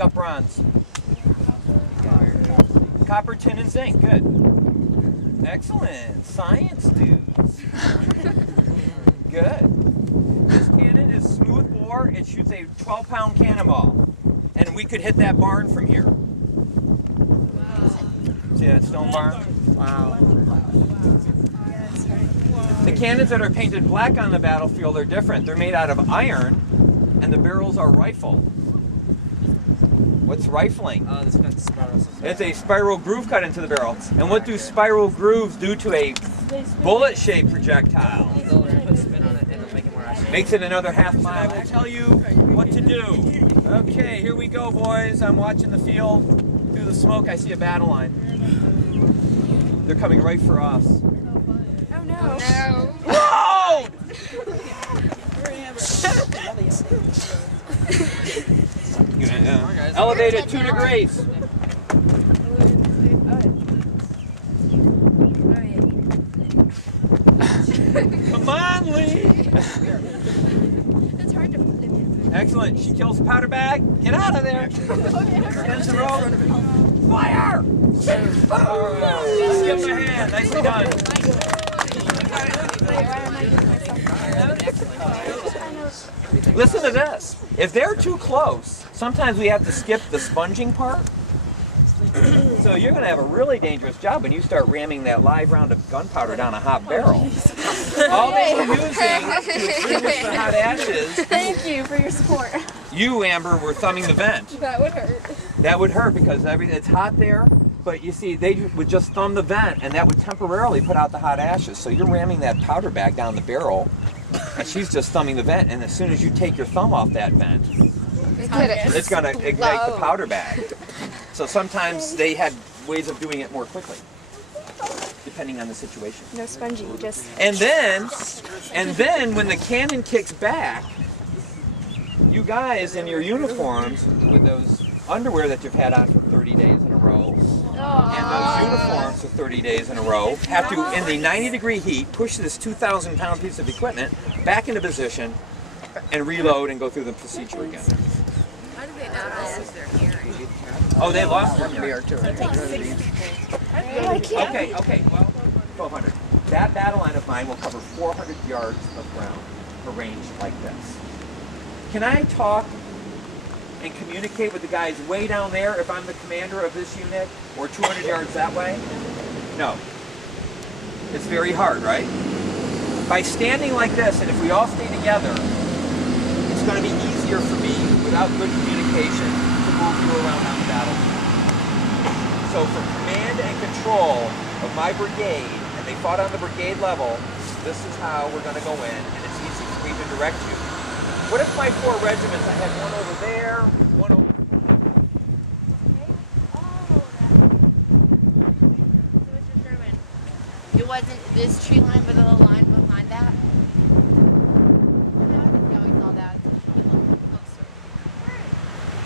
Got bronze. Copper, tin, and zinc. Good. Excellent. Science dudes. Good. This cannon is smooth bore. It shoots a 12-pound cannonball. And we could hit that barn from here. Wow. See that stone barn? Wow. The cannons that are painted black on the battlefield are different. They're made out of iron, and the barrels are rifled. What's rifling? It's a spiral groove cut into the barrel. And what do spiral grooves do to a bullet-shaped projectile? Makes it another half mile. I will tell you what to do. Okay, here we go, boys. I'm watching the field. Through the smoke, I see a battle line. They're coming right for us. Oh no. Whoa! Elevate it 2 degrees. Come on, Lee. It's hard to flip it. Excellent. She kills the powder bag. Get out of there. Extends the rope. Fire! Skip my hand. Nicely done. Listen to this. If they're too close, sometimes we have to skip the sponging part. So you're going to have a really dangerous job when you start ramming that live round of gunpowder down a hot barrel. All they were using to extinguish the hot ashes. Thank you for your support. You, Amber, were thumbing the vent. That would hurt. That would hurt because it's hot there. But you see, they would just thumb the vent, and that would temporarily put out the hot ashes. So you're ramming that powder bag down the barrel, and she's just thumbing the vent. And as soon as you take your thumb off that vent, it's going to ignite the powder bag. So sometimes they had ways of doing it more quickly, depending on the situation. No spongy, just. And then when the cannon kicks back, you guys in your uniforms with those underwear that you've had on for 30 days in a row, and those uniforms for 30 days in a row, have to, in the 90-degree heat, push this 2,000-pound piece of equipment back into position and reload and go through the procedure again. How do they not all lose their hearing? Oh, they lost one here too. I can't. Okay, well, 1,200. That battle line of mine will cover 400 yards of ground for range like this. Can I talk and communicate with the guys way down there if I'm the commander of this unit, or 200 yards that way? No. It's very hard, right? By standing like this, and if we all stay together, it's going to be easier for me, without good communication, to move you around on the battlefield. So for command and control of my brigade, and they fought on the brigade level, this is how we're going to go in, and it's easy for me to direct you. What if my 4 regiments, I had one over there, one over... It wasn't this tree line, but the little line behind that. Yeah, we saw that.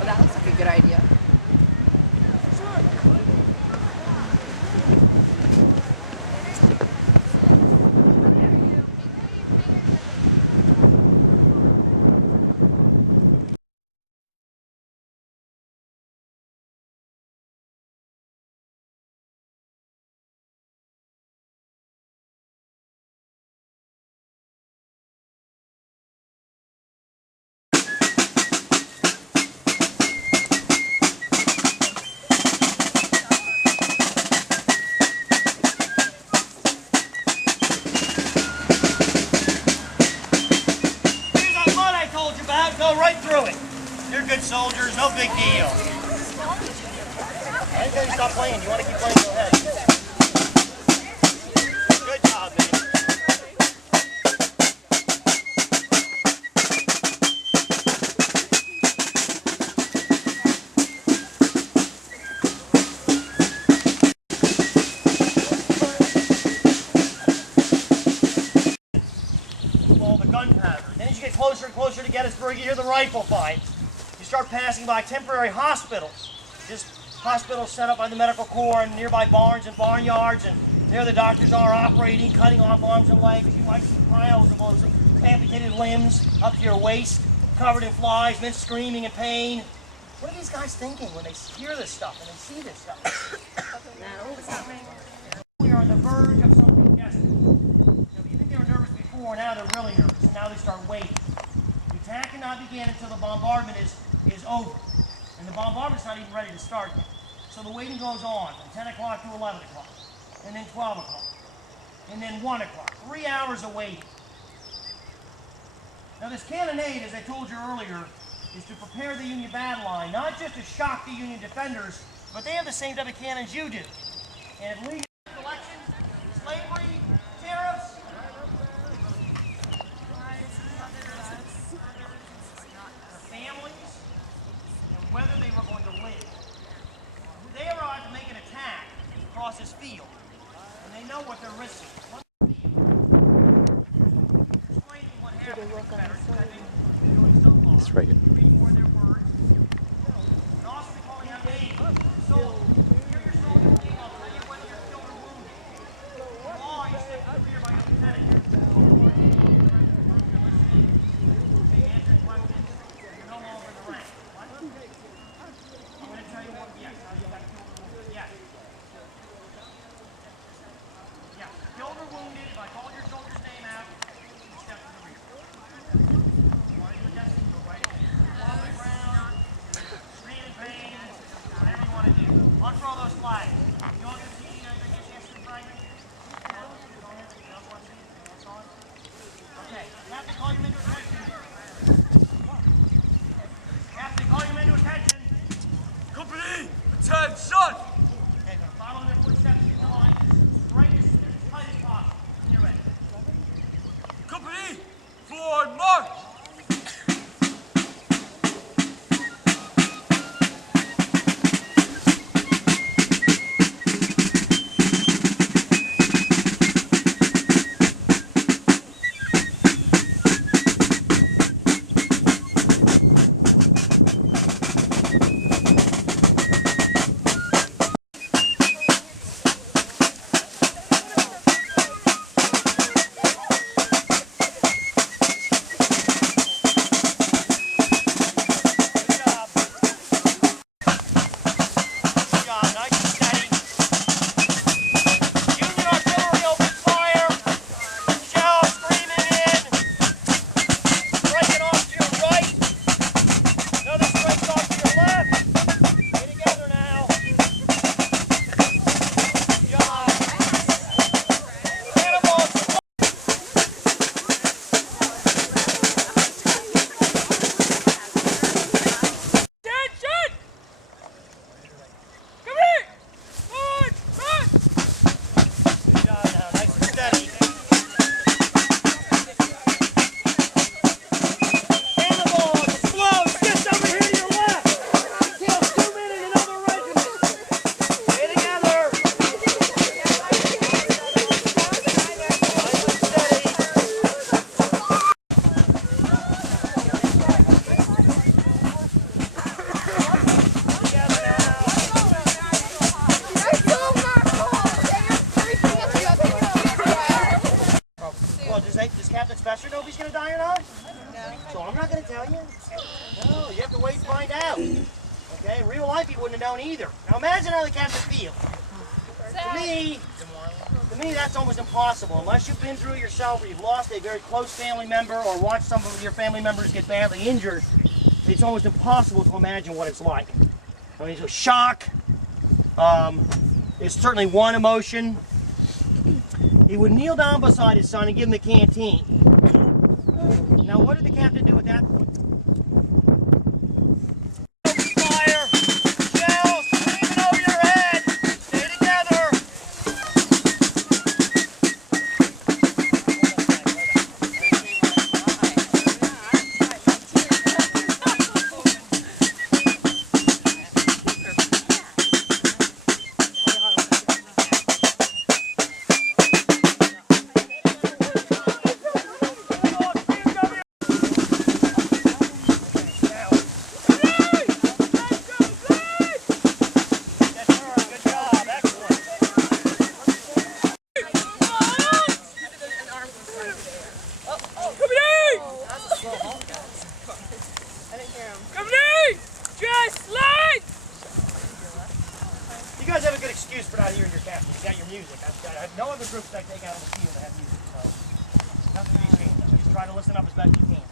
Oh, that looks like a good idea. Go right through it. You're good soldiers, no big deal. I didn't tell you to stop playing. You want to keep playing, go ahead. Good job, man. Closer and closer to Gettysburg, you hear the rifle fight. You start passing by temporary hospitals. Just hospitals set up by the medical corps and nearby barns and barnyards, and there the doctors are operating, cutting off arms and legs. You might see piles of those amputated limbs up to your waist, covered in flies, men screaming in pain. What are these guys thinking when they hear this stuff and they see this stuff? We are on the verge of something desperate. You think they were nervous before, now they're really nervous, and now they start waiting. The attack cannot begin until the bombardment is over. And the bombardment's not even ready to start yet. So the waiting goes on from 10 o'clock to 11 o'clock, and then 12 o'clock, and then 1 o'clock. 3 hours of waiting. Now this cannonade, as I told you earlier, is to prepare the Union battle line, not just to shock the Union defenders, but they have the same type of cannons you do. And if legal election, slavery, tariffs, their families, and whether they were going to live. They are about to make an attack across this field, and they know what they're risking. Explaining what happened to the Confederates, I think they're doing so far. It's right here. Reading more of their words. And also be calling out names. So, hear your soldier's name, I'll tell you whether you're killed or wounded. Law, you stick to the rear by a lieutenant. They answer questions, you're no longer in the rank. What? I'm going to tell you what, yes, how you got killed or wounded. Yes. Yes, killed or wounded, if I called your soldier's name out, you step to the rear. You want to do a destiny, go right ahead. Fall to the ground, scream in pain, whatever you want to do. Unfurl those flags. You all going to see anything you see some fragment? Okay, Captain, call your men to attention. Captain, call your men to attention. Company, attention! Okay, follow their footsteps in the line, straight as tight as possible. You're ready. Company, forward march! Does Captain Spester know if he's going to die or not? No. So I'm not going to tell you. No, you have to wait and find out. Okay, in real life he wouldn't have known either. Now imagine how the captain feels. To me, that's almost impossible. Unless you've been through it yourself or you've lost a very close family member or watched some of your family members get badly injured, it's almost impossible to imagine what it's like. I mean, it's a shock. It's certainly one emotion. He would kneel down beside his son and give him the canteen. Now, what did the captain do at that point? Fire! Shells screaming over your head! Stay together! I have no other groups that I take out of the field that have music, so nothing to be ashamed of. Just try to listen up as best you can.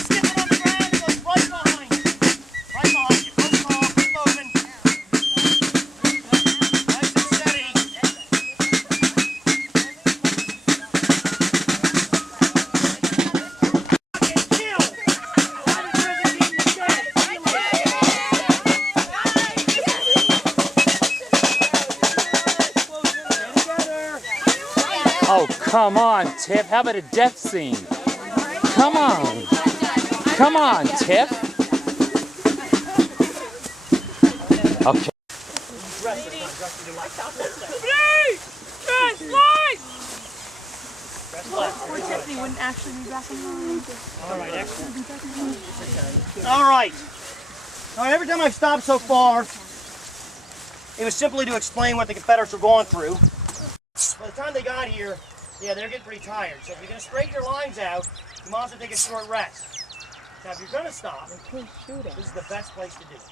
Skipping on the ground, it goes right behind you. Right behind you. First call, keep moving. Nice and steady. Fucking kill! Private prison team is dead. Oh, come on, Tiff. How about a death scene? Come on. Come on, Tiff. Okay. Poor Tiffany wouldn't actually be back in line. All right, excellent. All right. All right, every time I've stopped so far, it was simply to explain what the Confederates were going through. By the time they got here, yeah, they're getting pretty tired. So if you're going to straighten your lines out, you might as well take a short rest. Now, if you're going to stop, this is the best place to do it.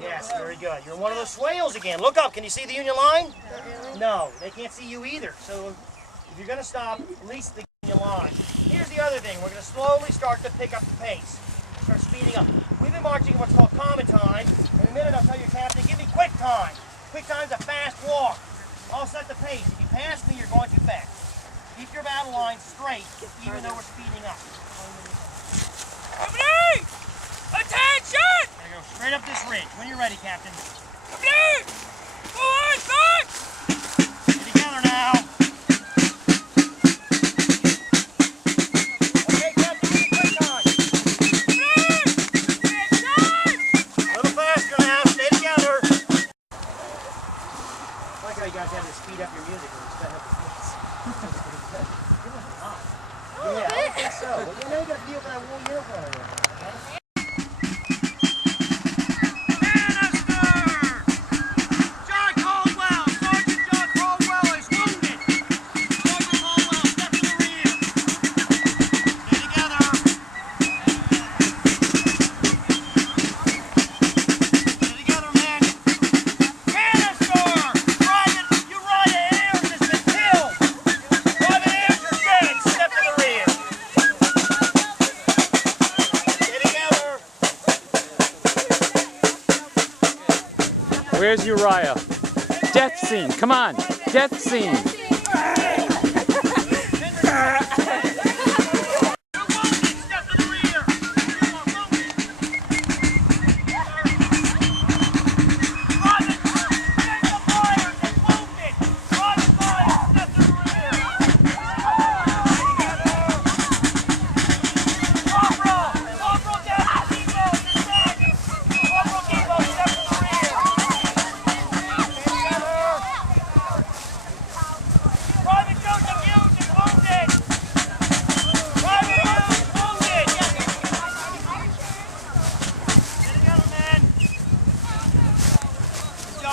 Yes, very good. You're in one of those swales again. Look up. Can you see the Union line? No, they can't see you either. So if you're going to stop, at least the Union line. Here's the other thing. We're going to slowly start to pick up the pace. Start speeding up. We've been marching in what's called common time. In a minute, I'll tell your captain, give me quick time. Quick time's a fast walk. I'll set the pace. If you pass me, you're going too fast. Keep your battle line straight, even though we're speeding up. Company! Attention! There you go, straight up this ridge. When you're ready, Captain. Company! Forward, back! Get together now. Okay, Captain, give me quick time. A little faster now. Stay together. I like how you guys have to speed up your music when you sped up the pace. Yeah, I don't think so. But you know you got to deal with that wool uniform in there. John Caldwell! Sergeant John Caldwell is wounded! Sergeant Caldwell, step to the rear. Stay together. Stay together, men. Canister! Private Uriah Ayers has been killed! Private Ayers, you're dead! Step to the rear. Stay together. Where's Uriah? Death scene. Come on. Death scene.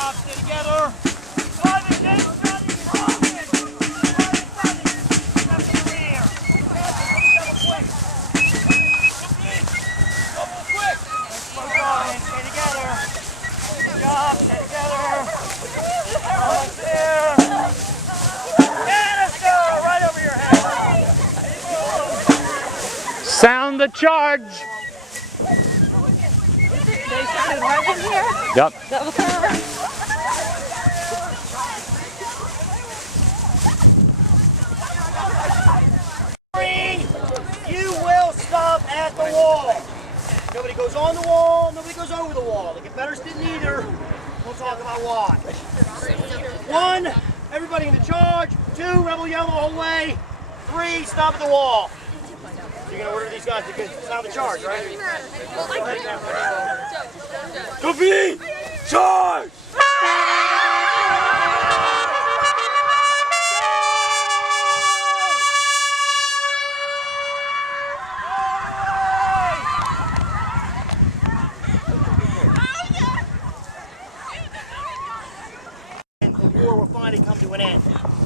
Stay together. Private James Johnny Crockett. Private Johnny. Step to the rear. Double quick. Double quick! Good job, men. Stay together. Good job. Stay together. Right there. Canister right over your head. Sound the charge. They started right in here. Yep. Double cover. You will stop at the wall. Nobody goes on the wall, nobody goes over the wall. The Confederates didn't either. We'll talk about why. 1, everybody in the charge. 2, rebel yell the whole way. 3, stop at the wall. You're going to order these guys to sound the charge, right? Company! Charge! And the war will finally come to an end.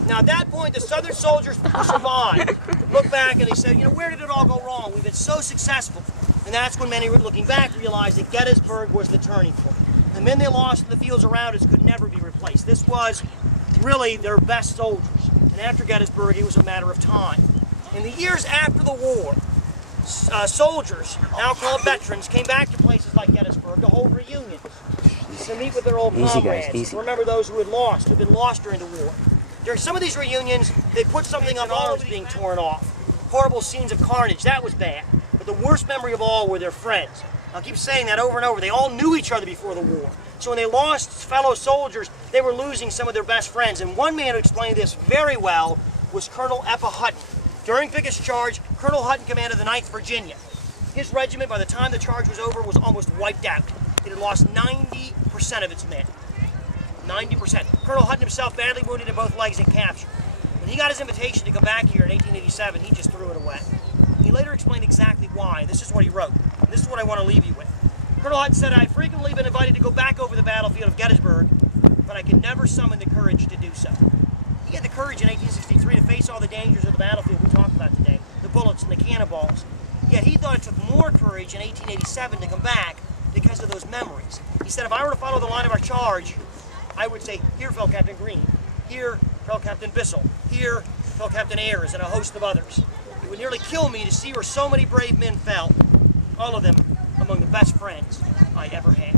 Now at that point, the Southern soldiers who survived look back and they said, you know, where did it all go wrong? We've been so successful. And that's when many, looking back, realized that Gettysburg was the turning point. The men they lost in the fields around us could never be replaced. This was really their best soldiers. And after Gettysburg, it was a matter of time. In the years after the war, soldiers, now called veterans, came back to places like Gettysburg to hold reunions, to meet with their old comrades, to remember those who had been lost during the war. During some of these reunions, they put something up, arms being torn off, horrible scenes of carnage. That was bad. But the worst memory of all were their friends. I'll keep saying that over and over. They all knew each other before the war. So when they lost fellow soldiers, they were losing some of their best friends. And one man who explained this very well was Colonel Eppa Hutton. During Pickett's charge, Colonel Hutton commanded the 9th Virginia. His regiment, by the time the charge was over, was almost wiped out. It had lost 90% of its men. 90%. Colonel Hutton himself badly wounded in both legs and captured. When he got his invitation to come back here in 1887, he just threw it away. He later explained exactly why. This is what he wrote. This is what I want to leave you with. Colonel Hutton said, "I've frequently been invited to go back over the battlefield of Gettysburg, but I could never summon the courage to do so." He had the courage in 1863 to face all the dangers of the battlefield we talked about today, the bullets and the cannonballs. Yet he thought it took more courage in 1887 to come back because of those memories. He said, "If I were to follow the line of our charge, I would say, here fell Captain Greene, here fell Captain Bissell, here fell Captain Ayres, and a host of others. It would nearly kill me to see where so many brave men fell, all of them among the best friends I ever had."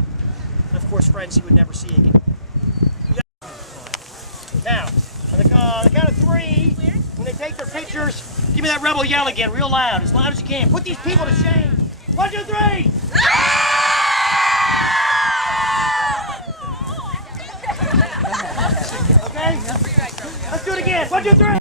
And of course, friends he would never see again. Now, on the count of 3, when they take their pictures, give me that rebel yell again, real loud as you can. Put these people to shame. 1, 2, 3! Okay? Let's do it again. 1, 2, 3!